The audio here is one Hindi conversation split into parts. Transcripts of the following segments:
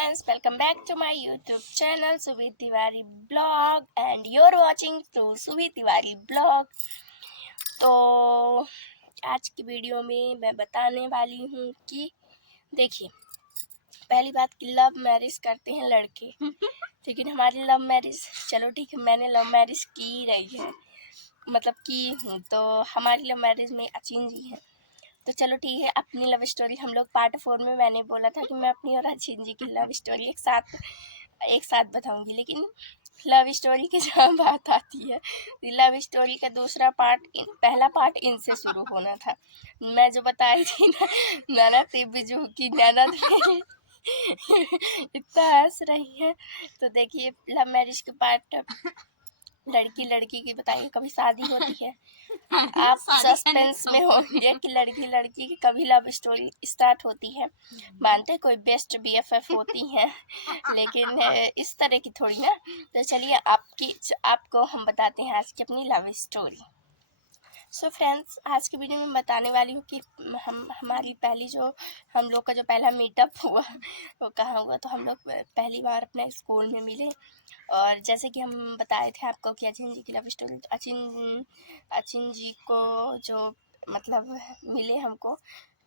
friends, welcome back to my YouTube channel Subhi Tiwari Blog and you're watching through Subhi Tiwari Blog। तो आज की वीडियो में मैं बताने वाली हूँ कि देखिए, पहली बात कि लव मैरिज करते हैं लड़के लेकिन हमारी लव मैरिज, चलो ठीक है, मैंने लव मैरिज की रही है, मतलब की हूँ, तो हमारी लव मैरिज में अचिन जी हैं। तो चलो ठीक है, अपनी लव स्टोरी हम लोग पार्ट 4 में मैंने बोला था कि मैं अपनी और अचिन जी की लव स्टोरी एक साथ बताऊंगी, लेकिन लव स्टोरी की जहाँ बात आती है, लव स्टोरी का दूसरा पार्ट पहला पार्ट इनसे शुरू होना था। मैं जो बताई थी ना, ननद बिजू की ननद इतना हंस रही है। तो देखिए, लव मैरिज के पार्ट लड़की लड़की की बताइए, कभी शादी होती है, आप सस्पेंस में होंगे कि लड़की लड़की की कभी लव स्टोरी स्टार्ट होती है। मानते कोई बेस्ट BFF होती हैं, लेकिन इस तरह की थोड़ी ना। तो चलिए आपको हम बताते हैं आज की अपनी लव स्टोरी। सो फ्रेंड्स, आज की वीडियो में बताने वाली हूँ कि हमारी पहली हम लोग का जो पहला मीटअप हुआ वो कहाँ हुआ। तो हम लोग पहली बार अपने स्कूल में मिले, और जैसे कि हम बताए थे आपको कि अचिन जी की लव स्टोरी, अचिन जी को जो मतलब मिले हमको,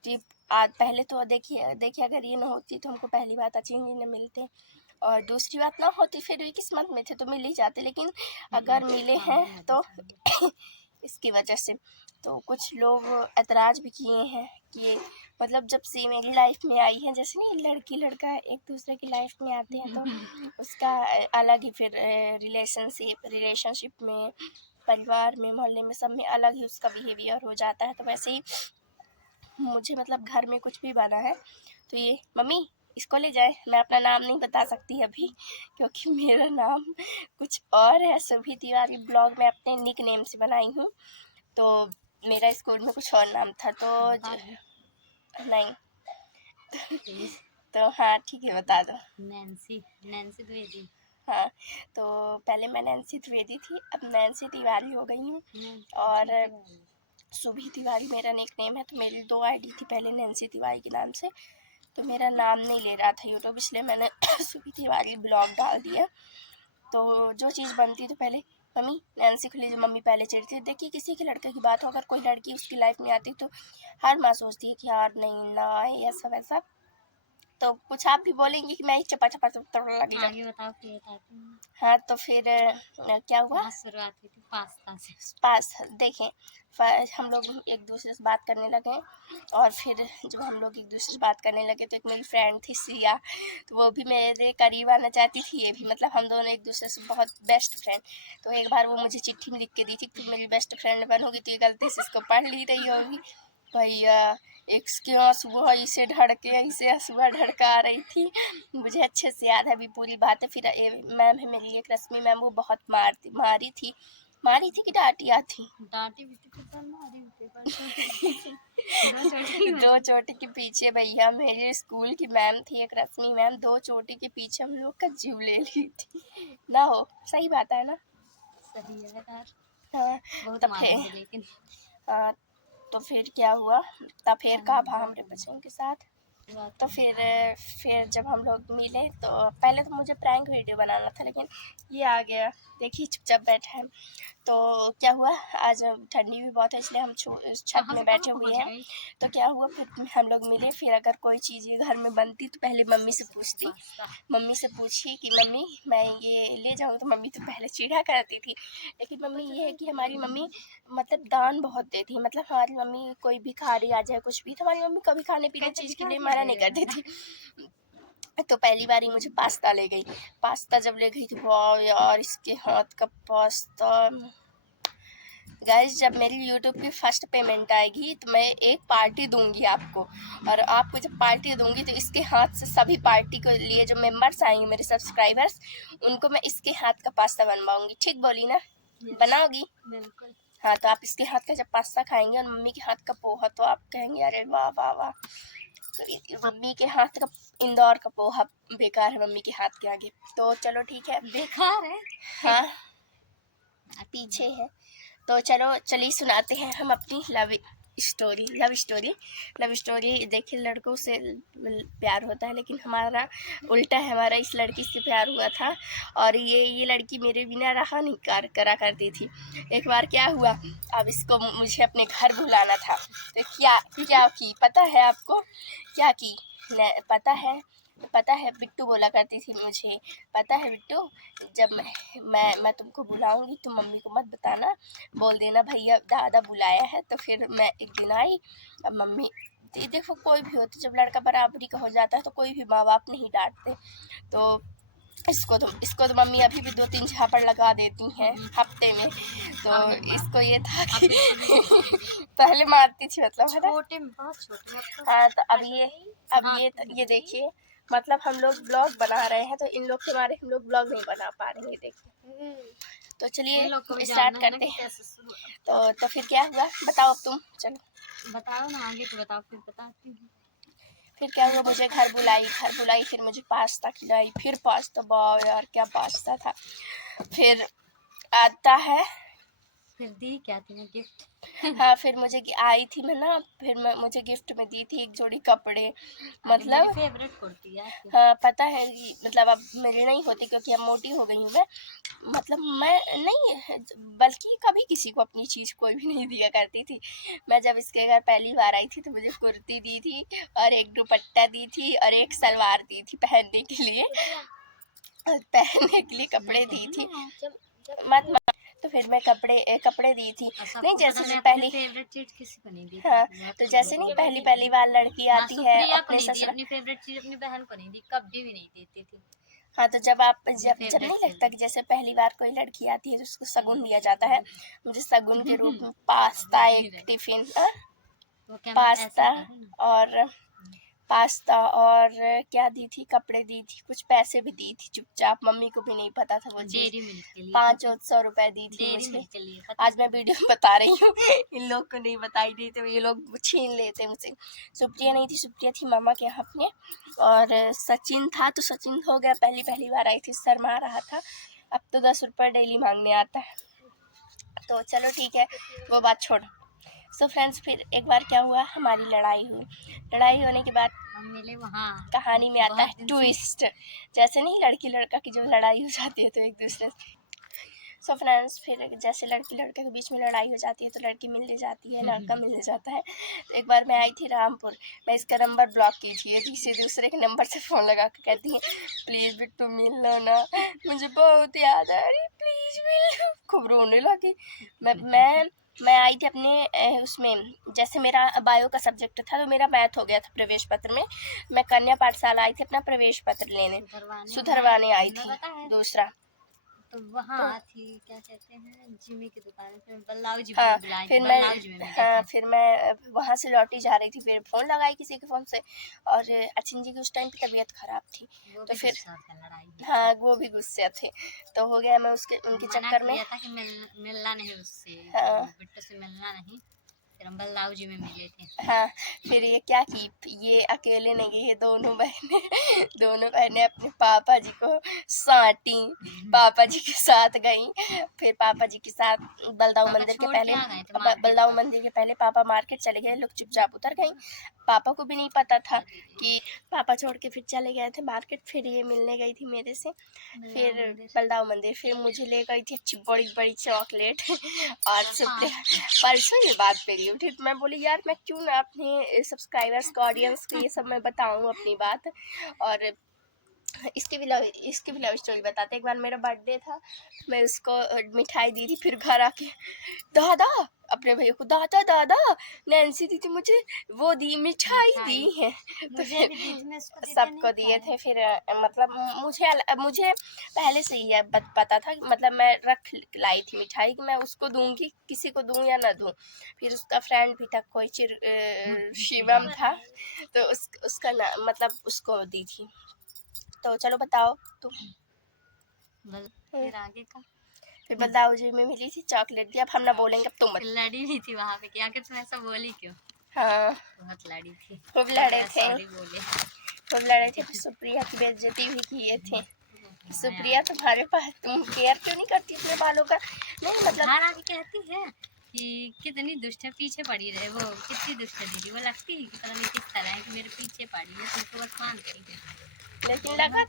कि आज पहले तो देखिए अगर ये ना होती तो हमको पहली बात अचिन जी ने मिलते, और दूसरी बात ना होती फिर भी किस्मत में थे तो मिल ही जाते, लेकिन अगर मिले हैं तो इसकी वजह से तो कुछ लोग ऐतराज़ भी किए हैं कि मतलब जब से मेरी लाइफ में आई है, जैसे नहीं लड़की लड़का एक दूसरे की लाइफ में आते हैं तो उसका अलग ही फिर रिलेशनशिप में, परिवार में, मोहल्ले में, सब में अलग ही उसका बिहेवियर हो जाता है। तो वैसे ही मुझे मतलब घर में कुछ भी बना है तो ये मम्मी इसको ले जाए, मैं अपना नाम नहीं बता सकती अभी क्योंकि मेरा नाम कुछ और है। सुभी तिवारी ब्लॉग में अपने निक नेम से बनाई हूँ, तो मेरा स्कूल में कुछ और नाम था तो नहीं तो हाँ ठीक है, बता दो। नैन्सी द्विवेदी। हाँ, तो पहले मैं नैन्सी द्विवेदी थी, अब नैन्सी तिवारी हो गई हूँ, और सुभी तिवारी मेरा निक नेम है। तो मेरी 2 आईडी थी पहले नैन्सी तिवारी के नाम से, तो मेरा नाम नहीं ले रहा था यूट्यूब, इसलिए मैंने सुभी तिवारी ब्लॉग डाल दिया। तो जो चीज़ बनती तो पहले मम्मी नैन्सी को लीजिए, मम्मी पहले चिढ़ती। देखिए किसी के लड़के की बात हो, अगर कोई लड़की उसकी लाइफ में आती तो हर माँ सोचती है कि यार नहीं ना ऐसा वैसा। तो कुछ आप भी बोलेंगी कि मैं ही चपा चपा लगी आगे बताओ फिर बताती हूँ। हाँ, तो फिर क्या हुआ, शुरुआत हुई थी पास्ता से। देखें हम लोग एक दूसरे से बात करने लगे, और फिर जब हम लोग एक दूसरे से बात करने लगे तो एक मेरी फ्रेंड थी सिया, तो वो भी मेरे करीब आना चाहती थी, ये भी मतलब हम दोनों एक दूसरे से बहुत बेस्ट फ्रेंड। तो एक बार वो मुझे चिट्ठी में लिख के दी थी कि तुम मेरी बेस्ट फ्रेंड बनोगी, तो ये गलती से इसको पढ़ ली रही होगी। भैया इसके आंसुआ ऐसे ढड़का रही थी, मुझे अच्छे से याद है अभी पूरी बात है। फिर मैम है मेरी एक रश्मि मैम, वो बहुत मारी थी कि डांटिया थी, डांटी भी थी पर मारी भी थी, दो चोटी के पीछे भैया मेरे स्कूल की मैम थी एक रश्मि मैम, 2 चोटी के पीछे हम लोग का जीव ले ली थी ना। हो सही बात है ना। सही है यार, हाँ, बहुत तो मारे थे लेकिन। हाँ, तो फिर क्या हुआ, तब फिर का भामरे बच्चों के साथ। तो फिर जब हम लोग मिले तो पहले तो मुझे प्रैंक वीडियो बनाना था, लेकिन ये आ गया, देखिए चुपचाप बैठा है। तो क्या हुआ, आज ठंडी भी बहुत है इसलिए हम छत में बैठे हुए हैं। तो क्या हुआ, फिर हम लोग मिले, फिर अगर कोई चीज़ घर में बनती तो पहले मम्मी से पूछी कि मम्मी मैं ये ले जाऊँ, तो मम्मी तो पहले चिढ़ा करती थी, लेकिन मम्मी ये है कि हमारी मम्मी मतलब दान बहुत देती है, मतलब हमारी मम्मी कोई भिखारी आ जाए कुछ भी, तो हमारी मम्मी कभी खाने पीने चीज़ के लिए मना नहीं करती थी। तो पहली बार ही मुझे पास्ता ले गई, पास्ता जब ले गई थी, वाह यार इसके हाथ का पास्ता। गाइस, जब मेरी यूट्यूब की फर्स्ट पेमेंट आएगी तो मैं एक पार्टी दूंगी आपको, और आपको जब पार्टी दूंगी तो इसके हाथ से सभी पार्टी के लिए जो मेंबर्स आएंगे मेरे सब्सक्राइबर्स, उनको मैं इसके हाथ का पास्ता बनवाऊंगी। ठीक बोली ना? बनाओगी? बिल्कुल। हाँ, तो आप इसके हाथ का जब पास्ता खाएंगे और मम्मी के हाथ का पोहा, तो आप कहेंगे अरे वाह वाह वाह। तो मम्मी के हाथ का इंदौर का पोहा बेकार है मम्मी के हाथ के आगे। तो चलो ठीक है, बेकार है हाँ पीछे है। तो चलिए सुनाते हैं हम अपनी लव स्टोरी, लव स्टोरी देखिए, लड़कों से प्यार होता है, लेकिन हमारा उल्टा है, हमारा इस लड़की से प्यार हुआ था। और ये लड़की मेरे बिना रहा नहीं करा करती थी। एक बार क्या हुआ, अब इसको मुझे अपने घर बुलाना था, तो क्या की पता है आपको, क्या की पता है बिट्टू बोला करती थी मुझे, पता है बिट्टू, जब मैं तुमको बुलाऊंगी तो मम्मी को मत बताना, बोल देना भैया दादा बुलाया है। तो फिर मैं एक दिन आई, अब मम्मी देखो कोई भी हो, तो जब लड़का बराबरी का हो जाता है तो कोई भी माँ बाप नहीं डांटते। तो इसको तो मम्मी अभी भी 2-3 झापड़ लगा देती हैं हफ्ते में। तो इसको ये था कि पहले मारती थी, मतलब है ना, छोटे में बहुत छोटे। हाँ। तो अब ये देखिए, मतलब हम लोग ब्लॉग बना रहे हैं, तो इन लोग के मारे हम लोग ब्लॉग नहीं बना पा रहे हैं, देखिए। तो चलिए स्टार्ट करते हैं। तो फिर क्या हुआ, बताओ अब तुम, चलो बताओ ना, आगे तो बताओ, फिर बताती हूँ। फिर क्या हुआ, मुझे घर बुलाई, फिर मुझे पास्ता खिलाई, फिर पास्ता, वाह यार क्या पास्ता था। फिर आता है, फिर दी क्या तुम्हें गिफ्ट? हाँ, फिर मुझे आई थी मैं ना, फिर मुझे गिफ्ट में दी थी एक जोड़ी कपड़े, मतलब फेवरेट कुर्ती है। हाँ पता है, मतलब अब मेरी नहीं होती क्योंकि अब मोटी हो गई हूँ मैं, मतलब मैं नहीं, बल्कि कभी किसी को अपनी चीज़ कोई भी नहीं दिया करती थी। मैं जब इसके घर पहली बार आई थी तो मुझे कुर्ती दी थी, और एक दुपट्टा दी थी, और एक सलवार दी थी पहनने के लिए, कपड़े दी थी, मत तो फिर मैं कपड़े दी थी, नहीं जैसे पहली फेवरेट चीज किसी को नहीं दी। हाँ, तो जैसे नहीं पहली बार लड़की आती है अपने ससुराल, अपनी फेवरेट चीज अपनी बहन को नहीं दी, कभी भी नहीं देती थी। हाँ, तो जब नहीं लगता कि जैसे पहली बार कोई लड़की आती है तो उसको शगुन दिया जाता है, मुझे शगुन के रूप में पास्ता, एक टिफिन पास्ता और क्या दी थी, कपड़े दी थी, कुछ पैसे भी दी थी चुपचाप, मम्मी को भी नहीं पता था वो चीज़, 500 रुपए दी थी मुझे। आज मैं वीडियो में बता रही हूँ, इन लोग को नहीं बताई दी तो ये लोग छीन लेते मुझसे। सुप्रिया नहीं थी, सुप्रिया थी मामा के यहाँ अपने, और सचिन था, तो सचिन हो गया, पहली बार आई थी, शर्मा रहा था। अब तो 10 रुपये डेली मांगने आता है। तो चलो ठीक है, वो बात छोड़ो। सो फ्रेंड्स, फिर एक बार क्या हुआ, हमारी लड़ाई होने के बाद मिले वहाँ कहानी में आता है ट्विस्ट, जैसे नहीं लड़की लड़का की जब लड़ाई हो जाती है तो एक दूसरे से। सो फ्रेंड्स, फिर जैसे लड़की लड़के के बीच में लड़ाई हो जाती है तो लड़की मिलने जाती है, लड़का मिलने जाता है। तो एक बार मैं आई थी रामपुर, मैं इसका नंबर ब्लॉक की थी, किसी दूसरे के नंबर से फ़ोन लगा कर कहती है प्लीज़ बिट्टू मिल लो ना, मुझे बहुत याद आ रही, प्लीज़ मिल लो। खूब रोने लगी। मैं आई थी अपने उसमें, जैसे मेरा बायो का सब्जेक्ट था तो मेरा मैथ हो गया था प्रवेश पत्र में, मैं कन्या पाठशाला आई थी अपना प्रवेश पत्र लेने, सुधरवाने आई थी दूसरा। तो वहाँ थी क्या कहते हैं, जिमी की दुकान पे बल्लाऊ जी हाँ, बुलाए, फिर मैं वहाँ से लौटी जा रही थी, फिर फ़ोन लगाई किसी के फ़ोन से, और अचिन जी की उस टाइम पे तबीयत ख़राब थी, तो फिर हाँ वो भी गुस्से थे, तो हो गया मैं उनके चक्कर में था कि मिलना नहीं उससे, हाँ, बिट्टू से मिलना नहीं, फिर हम बल्लाऊ जी में मिले थे। हाँ, फिर ये क्या की, ये अकेले नहीं गई, ये दोनों बहनें अपने पापा जी को साँटी, पापा जी के साथ गई। फिर पापा जी के साथ बलदाऊ मंदिर के पहले पापा मार्केट चले गए, लोग चुपचाप उतर गई, पापा को भी नहीं पता था कि पापा छोड़ के फिर चले गए थे मार्केट। फिर ये मिलने गई थी मेरे से, फिर बलदाऊ मंदिर, फिर मुझे ले गई थी अच्छी बड़ी बड़ी चॉकलेट और परसों ये बात पे रही उठी, तो मैं बोली यार मैं क्यों ना अपने सब्सक्राइबर्स को, ऑडियंस को ये सब मैं बताऊँ अपनी बात। और इसकी भी लव स्टोरी बताते। एक बार मेरा बर्थडे था, मैं उसको मिठाई दी थी, फिर घर आके दादा, अपने भैया को दादा नैन्सी दीदी मुझे वो दी मिठाई दी है, तो फिर सबको दिए थे। फिर मतलब मुझे पहले से ही पता था, मतलब मैं रख लाई थी मिठाई कि मैं उसको दूंगी, किसी को दूं या ना दूं। फिर उसका फ्रेंड भी था कोई शिवम था, तो उसका मतलब उसको दी थी। तो चलो बताओ तुम। फिर आगे का, फिर बलदाऊ जी में मिली थी चॉकलेट दी, अब हम ना बोलेंगे, अब तुम लड़ी भी थी वहाँ पे, क्या कि तुम ऐसा बोली क्यों? हाँ बहुत लड़ी थी, खूब लड़े थे, फिर सुप्रिया की बेइज्जती भी किए थे। सुप्रिया तुम्हारे पास, तुम केयर क्यों नहीं करती अपने बालों का? नहीं मतलब घर आके कहती है कि कितनी दुष्ट है, पीछे पड़ी रहे। वो कितनी दुष्ट है दीदी, वो लगती है कि पता नहीं किस तरह है कि मेरे पीछे पड़ी है, तुमको बस मानती है। लेकिन लगा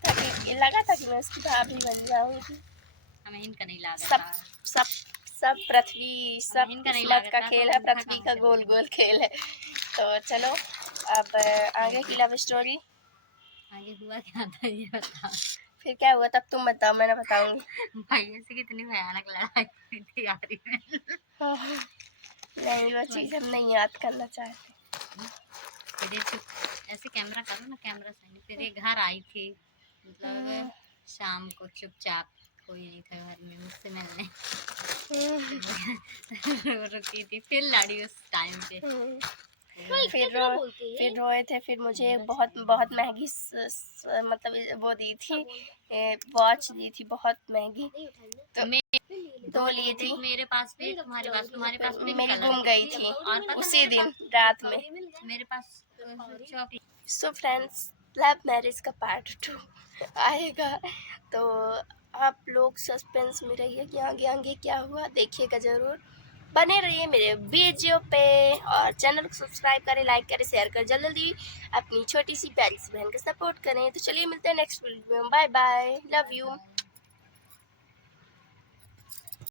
था कि मैं उसकी भाभी बन जाऊंगी। हमें इनका नहीं लगा सब था। सब सब पृथ्वी, सब इनका नहीं किस्मत का लागत था, खेल तो है, उनका पृथ्वी कहाँ का से गोल होगा। गोल खेल है। तो चलो अब आगे की लव स्टोरी। आगे हुआ क्या था ये बताओ। फिर क्या हुआ तब तुम बताओ, मैं ना बताऊंगी। भैया से कितनी भयानक लड़ाई हुई थी यारी में। नहीं, वो चीज़ हम नहीं याद करना चाहते। फिर ये चुप ऐसे कैमरा करो ना, कैमरा सही। फिर ये घर आई थी, मतलब शाम को चुपचाप, कोई नहीं था घर में मुझसे मिलने। रो रुकी थी, फिर लड़ी उस टाइम पे। फिर रोए थे, फिर मुझे बहुत बहुत महंगी मतलब वो दी थी, वॉच दी थी बहुत महंगी। तो दो ली थी। मेरे पास भी, तुम्हारे पास पिंक मेरी कलर गुम की गई थी, थी और पता उसी दिन रात में। मेरे पास chocolate. So friends, love marriage का पार्ट 2 आएगा, तो आप लोग सस्पेंस में रहिए कि आगे आगे क्या हुआ, देखिएगा ज़रूर। बने रहिए मेरे वीडियो पे और चैनल को सब्सक्राइब करें, लाइक करें, शेयर करें। जल्दी जल्दी अपनी छोटी सी प्यारी सी बहन का सपोर्ट करें। तो चलिए मिलते हैं नेक्स्ट वीडियो में। Bye bye, love you.